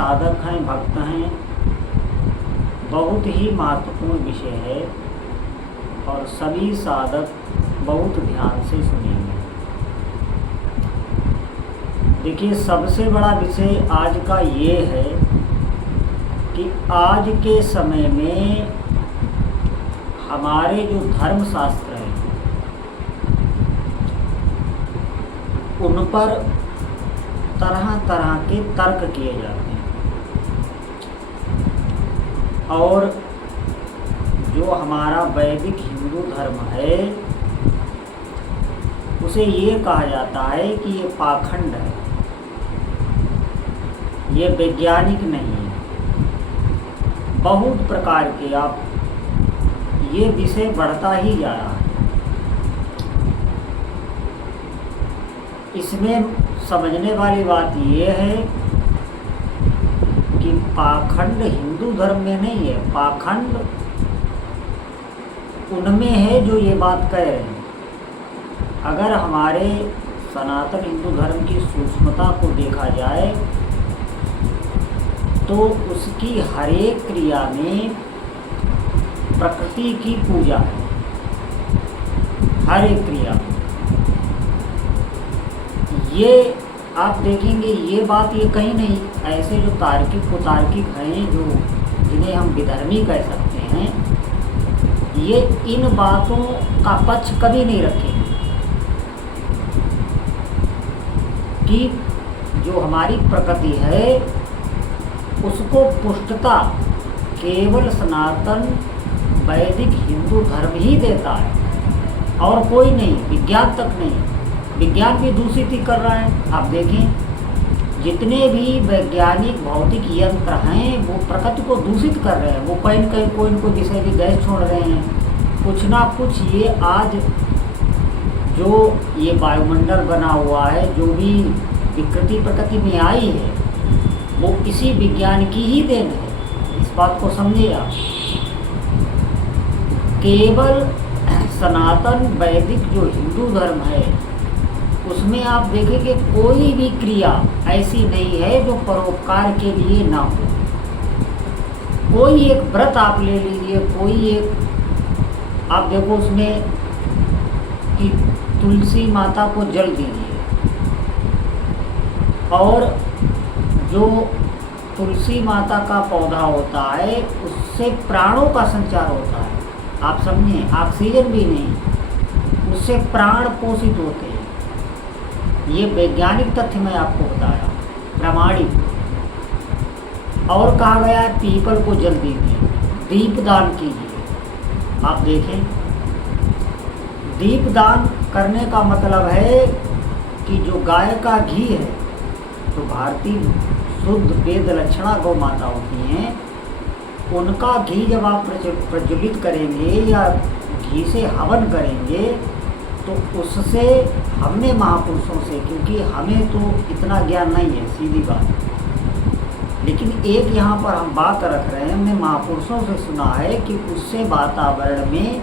साधक हैं, भक्त हैं, बहुत ही महत्वपूर्ण विषय है और सभी साधक बहुत ध्यान से सुनेंगे। देखिए, सबसे बड़ा विषय आज का ये है कि आज के समय में हमारे जो धर्म शास्त्र हैं उन पर तरह तरह के तर्क किए जाते हैं और जो हमारा वैदिक हिंदू धर्म है उसे ये कहा जाता है कि ये पाखंड है, ये वैज्ञानिक नहीं है। बहुत प्रकार के आप ये विषय बढ़ता ही जा रहा है। इसमें समझने वाली बात ये है कि पाखंड हिंदू धर्म में नहीं है, पाखंड उनमें है जो ये बात कह रहे हैं। अगर हमारे सनातन हिंदू धर्म की सूक्ष्मता को देखा जाए तो उसकी हर एक क्रिया में प्रकृति की पूजा है, हर एक क्रिया में। ये आप देखेंगे, ये बात ये कहीं नहीं, ऐसे जो तार्किक कुतार्किक हैं, जो जिन्हें हम विधर्मी कह सकते हैं, ये इन बातों का पक्ष कभी नहीं रखेंगे कि जो हमारी प्रकृति है उसको पुष्टता केवल सनातन वैदिक हिंदू धर्म ही देता है और कोई नहीं, विज्ञान तक नहीं। विज्ञान भी दूषित ही कर रहा है। आप देखें, जितने भी वैज्ञानिक भौतिक यंत्र हैं वो प्रकृति को दूषित कर रहे हैं। वो कहीं न कहीं कोई न कोई विषय की गैस छोड़ रहे हैं, कुछ ना कुछ। ये आज जो ये वायुमंडल बना हुआ है, जो भी विकृति प्रकृति में आई है, वो इसी विज्ञान की ही देन है। इस बात को समझिए आप। केवल सनातन वैदिक जो हिंदू धर्म है उसमें आप देखेंगे कोई भी क्रिया ऐसी नहीं है जो परोपकार के लिए ना हो। कोई एक व्रत आप ले लीजिए, कोई एक आप देखो उसमें कि तुलसी माता को जल दीजिए और जो तुलसी माता का पौधा होता है उससे प्राणों का संचार होता है। आप समझें, ऑक्सीजन भी नहीं, उससे प्राण पोषित होते हैं। ये वैज्ञानिक तथ्य मैं आपको बताया, प्रामाणिक। और कहा गया है पीपल को जल दीजिए, दीपदान कीजिए। आप देखें, दीपदान करने का मतलब है कि जो गाय का घी है, तो भारतीय शुद्ध वेद लक्षणा गौ माता होती हैं, उनका घी जब आप प्रज्वलित करेंगे या घी से हवन करेंगे तो उससे हमने महापुरुषों से, क्योंकि हमें तो इतना ज्ञान नहीं है, सीधी बात, लेकिन एक यहाँ पर हम बात रख रहे हैं, हमने महापुरुषों से सुना है कि उससे वातावरण में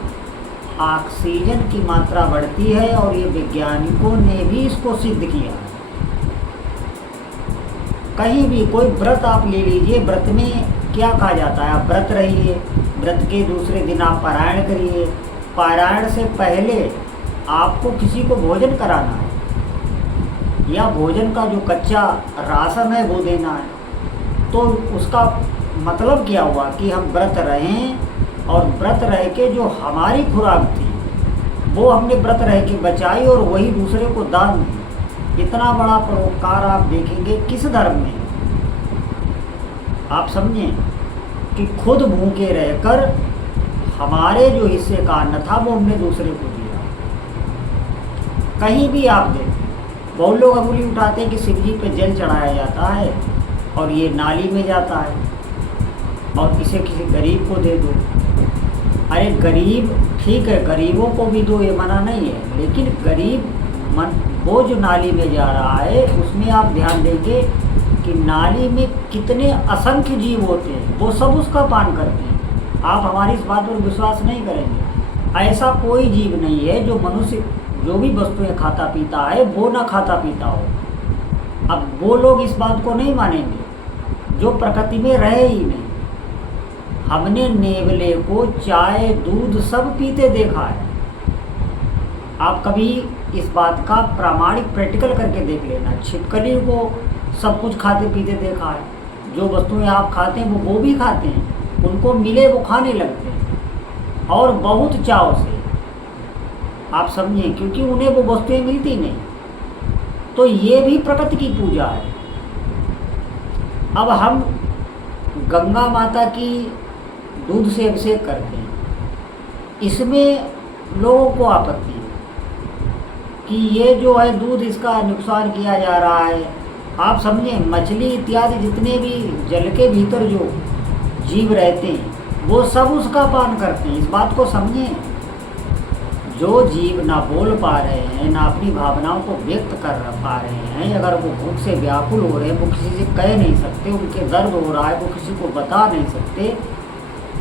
ऑक्सीजन की मात्रा बढ़ती है और ये वैज्ञानिकों ने भी इसको सिद्ध किया है। कहीं भी कोई व्रत आप ले लीजिए, व्रत में क्या कहा जाता है? आप व्रत रहिए, व्रत के दूसरे दिन आप पारायण करिए, पारायण से पहले आपको किसी को भोजन कराना है या भोजन का जो कच्चा राशन है वो देना है। तो उसका मतलब क्या हुआ कि हम व्रत रहें और व्रत रह के जो हमारी खुराक थी वो हमने व्रत रह के बचाई और वही दूसरे को दान दी। इतना बड़ा परोपकार आप देखेंगे किस धर्म में? आप समझें कि खुद भूखे रहकर हमारे जो हिस्से का अन्न था वो हमने दूसरे को दिया। कहीं भी आप देखें, बहुत लोग अंगुली उठाते हैं कि शिव जी पे जल चढ़ाया जाता है और ये नाली में जाता है और इसे किसी गरीब को दे दो। अरे गरीब ठीक है, गरीबों को भी दो, ये मना नहीं है, लेकिन गरीब वो जो नाली में जा रहा है उसमें आप ध्यान देंगे कि नाली में कितने असंख्य जीव होते हैं, वो सब उसका पान करते हैं। आप हमारी इस बात पर विश्वास नहीं करेंगे। ऐसा कोई जीव नहीं है जो मनुष्य जो भी वस्तुएं खाता पीता है वो ना खाता पीता हो। अब वो लोग इस बात को नहीं मानेंगे। जो प्रकृति में रहे ही नहीं। हमने नेवले को चाय दूध सब पीते देखा है। आप कभी इस बात का प्रामाणिक प्रैक्टिकल करके देख लेना। छिपकली को सब कुछ खाते पीते देखा है। जो वस्तुएं आप खाते हैं वो भी खाते हैं, उनको मिले वो खाने लगते हैं और बहुत चाव से। आप समझें, क्योंकि उन्हें वो वस्तुएं मिलती नहीं। तो ये भी प्रकृति की पूजा है। अब हम गंगा माता की दूध से अभिषेक करते हैं, इसमें लोगों को आपत्ति है कि ये जो है दूध, इसका नुकसान किया जा रहा है। आप समझें, मछली इत्यादि जितने भी जल के भीतर जो जीव रहते हैं वो सब उसका पान करते हैं। इस बात को समझें। जो जीव ना बोल पा रहे हैं, ना अपनी भावनाओं को व्यक्त कर पा रहे हैं, अगर वो भूख से व्याकुल हो रहे हैं, वो किसी से कह नहीं सकते, उनके दर्द हो रहा है वो किसी को बता नहीं सकते,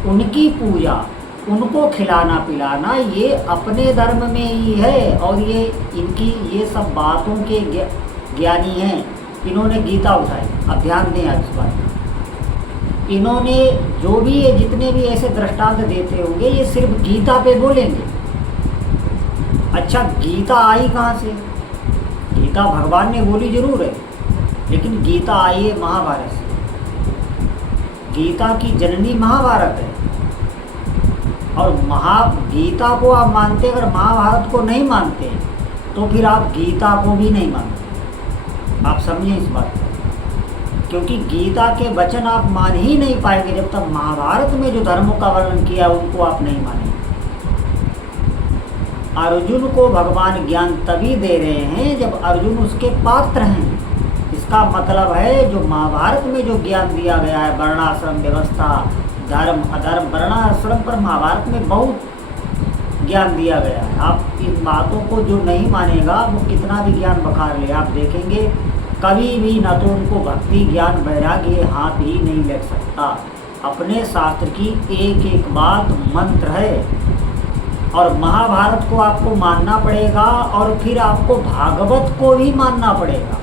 उनकी पूजा, उनको खिलाना पिलाना ये अपने धर्म में ही है। और ये इनकी ये सब बातों के ज्ञानी हैं। इन्होंने गीता उठाई। अब ध्यान दें आप इस बात। इन्होंने जो भी ये जितने भी ऐसे दृष्टांत देते होंगे ये सिर्फ गीता पे बोलेंगे। अच्छा, गीता आई कहाँ से? गीता भगवान ने बोली जरूर है, लेकिन गीता आई है महाभारत से। गीता की जननी महाभारत है। और गीता को आप मानते, अगर महाभारत को नहीं मानते तो फिर आप गीता को भी नहीं मानते। आप समझें इस बात को, क्योंकि गीता के वचन आप मान ही नहीं पाएंगे जब तक महाभारत में जो धर्मों का वर्णन किया उनको आप नहीं मानेंगे। अर्जुन को भगवान ज्ञान तभी दे रहे हैं जब अर्जुन उसके पात्र हैं। इसका मतलब है जो महाभारत में जो ज्ञान दिया गया है, वर्णाश्रम व्यवस्था, धर्म अधर्म, वर्णाश्रम पर महाभारत में बहुत ज्ञान दिया गया है। आप इन बातों को जो नहीं मानेगा वो कितना भी ज्ञान बखार ले, आप देखेंगे कभी भी ना तो उनको भक्ति ज्ञान वैराग्य हाथ ही नहीं लग सकता। अपने शास्त्र की एक एक बात मंत्र है। और महाभारत को आपको मानना पड़ेगा और फिर आपको भागवत को भी मानना पड़ेगा।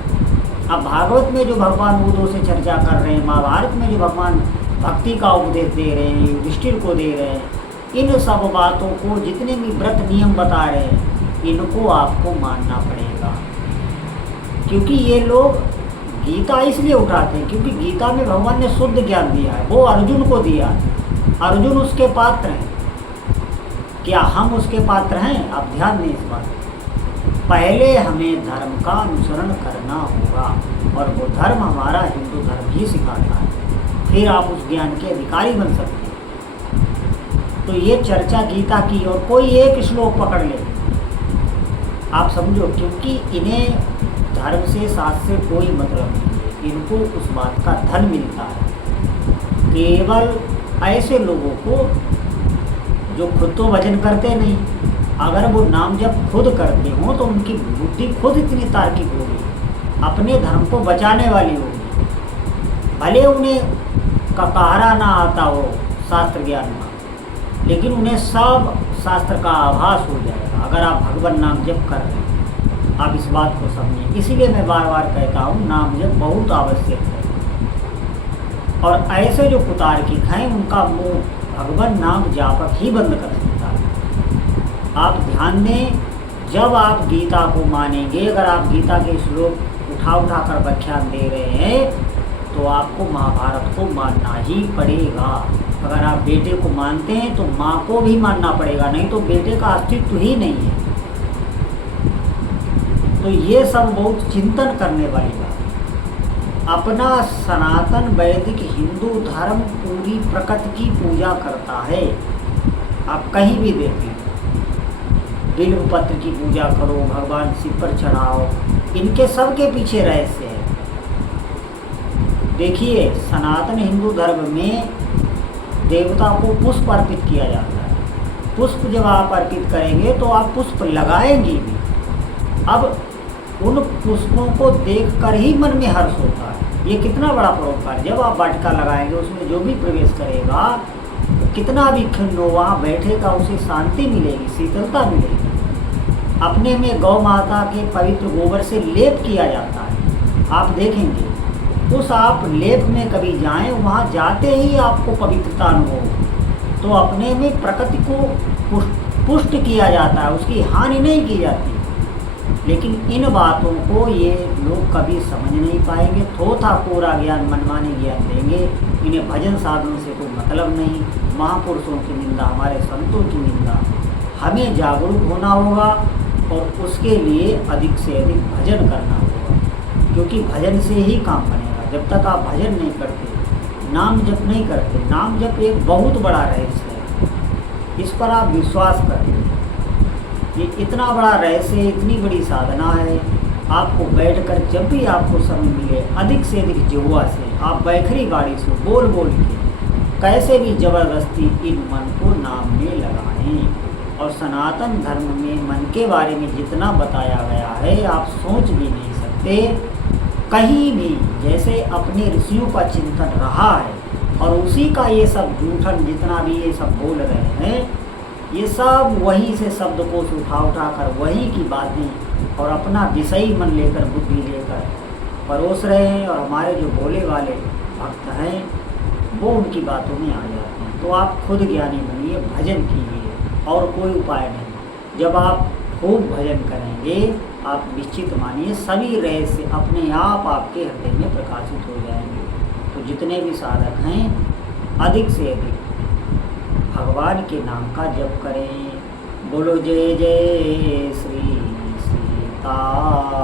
अब भागवत में जो भगवान बुद्धों से चर्चा कर रहे हैं, महाभारत में जो भगवान भक्ति का उपदेश दे रहे हैं, युधिष्ठिर को दे रहे हैं, इन सब बातों को, जितने भी व्रत नियम बता रहे हैं, इनको आपको मानना पड़ेगा। क्योंकि ये लोग गीता इसलिए उठाते हैं क्योंकि गीता में भगवान ने शुद्ध ज्ञान दिया है, वो अर्जुन को दिया है। अर्जुन उसके पात्र हैं। क्या हम उसके पात्र हैं? आप ध्यान दें इस बात। पहले हमें धर्म का अनुसरण करना होगा और वो धर्म हमारा हिंदू धर्म ही सिखाता है। फिर आप उस ज्ञान के अधिकारी बन सकते हैं। तो ये चर्चा गीता की, और कोई एक श्लोक पकड़ ले, आप समझो, क्योंकि इन्हें धर्म से शास्त्र से कोई मतलब नहीं है। इनको उस बात का धन मिलता है। केवल ऐसे लोगों को जो खुद तो भजन करते नहीं, अगर वो नाम जब खुद करते हो तो उनकी बुद्धि खुद इतनी तार्किक होगी, अपने धर्म को बचाने वाली होगी। भले उन्हें ककारा ना आता हो शास्त्र ज्ञान में, लेकिन उन्हें सब शास्त्र का आभास हो जाएगा अगर आप भगवान नाम जप कर रहे हैं। आप इस बात को समझें। इसीलिए मैं बार बार कहता हूँ नाम जप बहुत आवश्यक है। और ऐसे जो कुतार्किक हैं उनका मुँह भगवान नाम जापक ही बंद कर सकता है। आप ध्यान दें, जब आप गीता को मानेंगे, अगर आप गीता के श्लोक उठा कर व्याख्यान दे रहे हैं तो आपको महाभारत को मानना ही पड़ेगा। अगर आप बेटे को मानते हैं तो माँ को भी मानना पड़ेगा, नहीं तो बेटे का अस्तित्व ही नहीं है। तो ये सब बहुत चिंतन करने वाली बात है। अपना सनातन वैदिक हिंदू धर्म पूरी प्रकृति की पूजा करता है। आप कहीं भी देखें, बिल्व पत्र की पूजा करो, भगवान शिव पर चढ़ाओ, इनके सब के पीछे रहस्य है। देखिए, सनातन हिंदू धर्म में देवता को पुष्प अर्पित किया जाता है। पुष्प जब आप अर्पित करेंगे तो आप पुष्प लगाएंगे भी। अब उन पुष्पों को देखकर ही मन में हर्ष होता है। ये कितना बड़ा परोपकार। जब आप वाटिका लगाएंगे उसमें जो भी प्रवेश करेगा तो कितना भी खिन्न हो, वहाँ बैठेगा, उसे शांति मिलेगी, शीतलता मिलेगी। अपने में गौ माता के पवित्र गोबर से लेप किया जाता है। आप देखेंगे उस आप लेप में कभी जाएं, वहाँ जाते ही आपको पवित्रता अनुभव, तो अपने में प्रकृति को पुष्ट किया जाता है, उसकी हानि नहीं की जाती। लेकिन इन बातों को ये लोग कभी समझ नहीं पाएंगे, थोथा कोरा ज्ञान मनमानी ज्ञान देंगे। इन्हें भजन साधनों से कोई मतलब नहीं, महापुरुषों की निंदा, हमारे संतों की निंदा। हमें जागरूक होना होगा और उसके लिए अधिक से अधिक भजन करना होगा, क्योंकि भजन से ही काम बनेगा। जब तक आप भजन नहीं करते, नाम जप नहीं करते, नाम जप एक बहुत बड़ा रहस्य है, इस पर आप विश्वास करें। ये इतना बड़ा रहस्य, इतनी बड़ी साधना है। आपको बैठकर जब भी आपको समय मिले, अधिक से अधिक जिह्वा से आप बैखरी गाड़ी से बोल बोल के कैसे भी ज़बरदस्ती इन मन को नाम में लगाएं। और सनातन धर्म में मन के बारे में जितना बताया गया है, आप सोच भी नहीं सकते कहीं भी। जैसे अपने ऋषियों का चिंतन रहा है और उसी का ये सब जूठन जितना भी ये सब बोल रहे हैं, ये सब वहीं से शब्दकोश उठा कर वहीं की बातें और अपना विषयी मन लेकर, बुद्धि लेकर परोस रहे हैं। और हमारे जो भोले वाले भक्त हैं वो उनकी बातों में आ जाते हैं। तो आप खुद ज्ञानी बनिए, भजन कीजिए, और कोई उपाय नहीं। जब आप खूब भजन करेंगे, आप निश्चित मानिए सभी रहस्य अपने आप आपके हृदय में प्रकाशित हो जाएंगे। तो जितने भी साधक हैं, अधिक से अधिक भगवान के नाम का जप करें। बोलो जय जय श्री सीताराम।